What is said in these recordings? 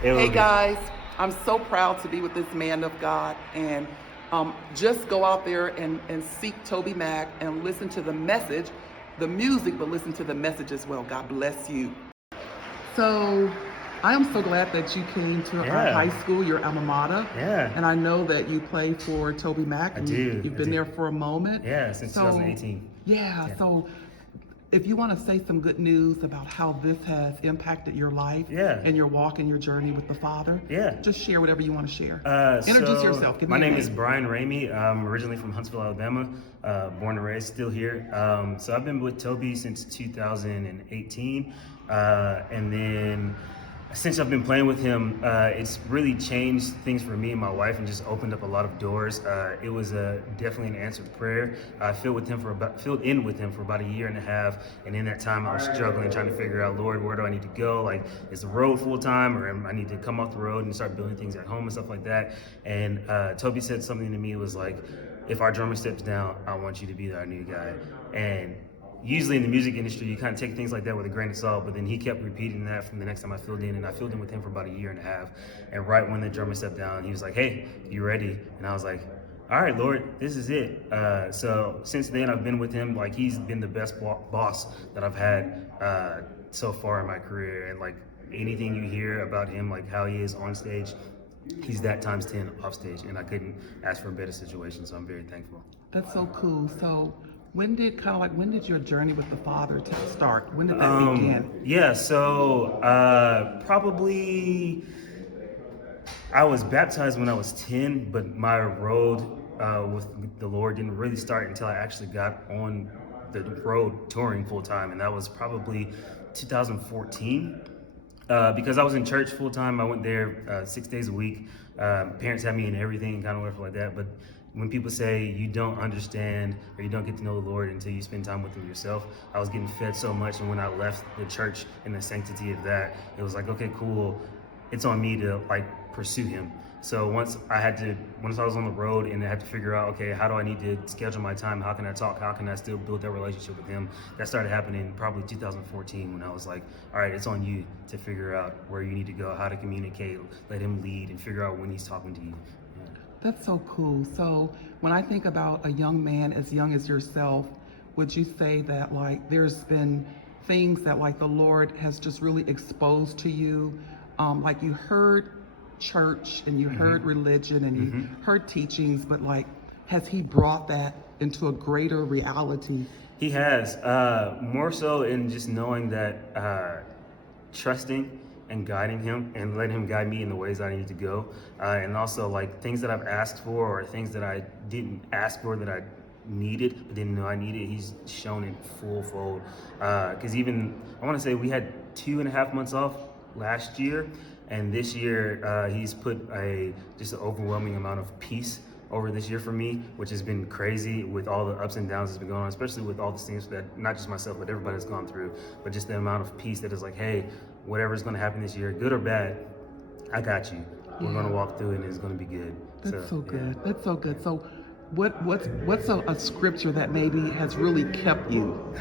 Hey guys, I'm so proud to be with this man of God, and just go out there and seek Toby Mac and listen to the message, the music, but listen to the message as well. God bless you. So I am so glad that you came to our high school, your alma mater. Yeah. And I know that you play for Toby Mac. I And do. You've been there for a moment. Yeah, since 2018. Yeah, so if you want to say some good news about how this has impacted your life and your walk and your journey with the Father, just share whatever you want to share. Introduce yourself. My name is Brian Ramey. I'm originally from Huntsville, Alabama, born and raised, still here. So I've been with Toby since 2018, and then since I've been playing with him, it's really changed things for me and my wife and just opened up a lot of doors. It was definitely an answered prayer. I filled in with him for about a year and a half, and in that time I was struggling, trying to figure out, Lord, where do I need to go? Like, is the road full time, or I need to come off the road and start building things at home and stuff like that? And Toby said something to me. It was like, if our drummer steps down, I want you to be our new guy. And usually in the music industry, you kind of take things like that with a grain of salt, but then he kept repeating that from the next time I filled in, and I filled in with him for about a year and a half. And right when the drummer stepped down, he was like, hey, you ready? And I was like, all right, Lord, this is it. So since then, I've been with him. Like, he's been the best boss that I've had so far in my career. And like, anything you hear about him, like how he is on stage, he's that times 10 off stage, and I couldn't ask for a better situation, so I'm very thankful. That's so cool. So when did your journey with the Father start? When did that begin? Yeah, so probably I was baptized when I was 10, but my road with the Lord didn't really start until I actually got on the road touring full time, and that was probably 2014. Because I was in church full time. I went there 6 days a week. Parents had me in everything, kind of whatever like that. But when people say you don't understand or you don't get to know the Lord until you spend time with him yourself, I was getting fed so much. And when I left the church and the sanctity of that, it was like, okay, cool. It's on me to like pursue him. So once I was on the road and I had to figure out, okay, how do I need to schedule my time? How can I talk? How can I still build that relationship with him? That started happening probably 2014 when I was like, all right, it's on you to figure out where you need to go, how to communicate, let him lead, and figure out when he's talking to you. That's so cool. So when I think about a young man as young as yourself, would you say that like there's been things that like the Lord has just really exposed to you? Like you heard church and you heard religion and you heard teachings, but like, has he brought that into a greater reality? He has, more so in just knowing that trusting and guiding him and letting him guide me in the ways I need to go. And also like things that I've asked for or things that I didn't ask for that I needed but didn't know I needed, he's shown it full fold. Because even, I want to say we had 2.5 months off last year, and this year he's put just an overwhelming amount of peace over this year for me, which has been crazy with all the ups and downs that's been going on, especially with all the things that not just myself but everybody's gone through, but just the amount of peace that is like, hey, whatever's going to happen this year, good or bad, I got you. We're going to walk through it and it's going to be good. That's so good. That's so good. So what's a scripture that maybe has really kept you?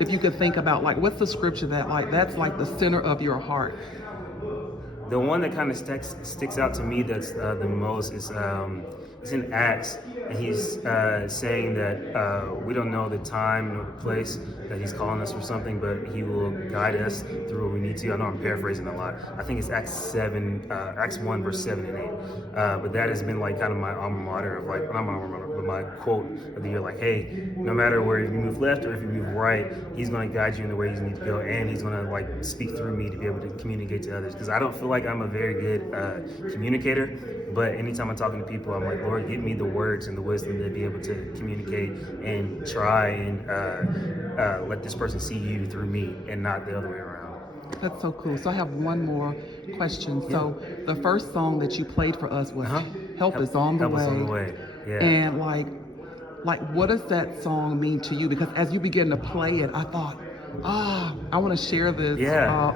If you could think about like, what's the scripture that like that's like the center of your heart? The one that kind of sticks out to me that's the most is it's in Acts, and he's saying that we don't know the time nor the place that he's calling us for something, but he will guide us through what we need to. I know I'm paraphrasing a lot. I think it's Acts 1 verse 7 and 8. But that has been like kind of my alma mater of like, not my alma mater, but my quote of the year, like, hey, no matter where you move left or if you move right, he's going to guide you in the way you need to go, and he's going to like speak through me to be able to communicate to others. Because I don't feel like I'm a very good communicator, but anytime I'm talking to people, I'm like, Lord, give me the words and the wisdom to be able to communicate and try and let this person see you through me and not the other way around. That's so cool. So I have one more question. So the first song that you played for us was Help Is On The Way. Help Is On The Way. Yeah. And like what does that song mean to you? Because as you begin to play it, I thought, I want to share this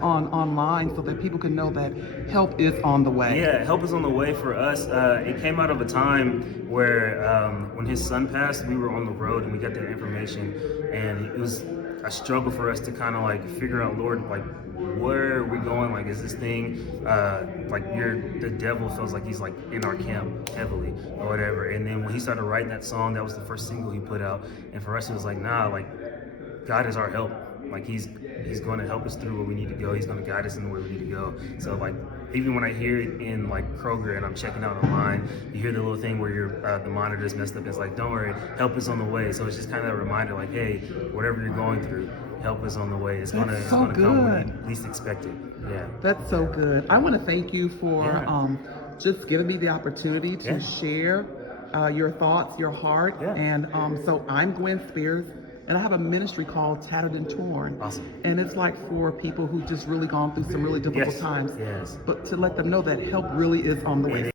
online so that people can know that help is on the way. Yeah, help is on the way for us. It came out of a time where when his son passed, we were on the road and we got that information, and it was a struggle for us to kind of like figure out, Lord, like where are we going? Like, is this thing like the devil feels like he's like in our camp heavily or whatever. And then when he started writing that song, that was the first single he put out. And for us, it was like, nah, like God is our help. Like he's going to help us through where we need to go. He's going to guide us in the way we need to go. So like even when I hear it in like Kroger and I'm checking out online, you hear the little thing where the monitor's messed up. It's like, don't worry, help is on the way. So it's just kind of a reminder, like, hey, whatever you're going through, help is on the way. It's gonna come when you least expect it. Yeah. That's so good. I want to thank you for just giving me the opportunity to share your thoughts, your heart. Yeah. And so I'm Gwen Spears, and I have a ministry called Tattered Torn. Awesome. And it's like for people who've just really gone through some really difficult times. Yes. But to let them know that help really is on the way.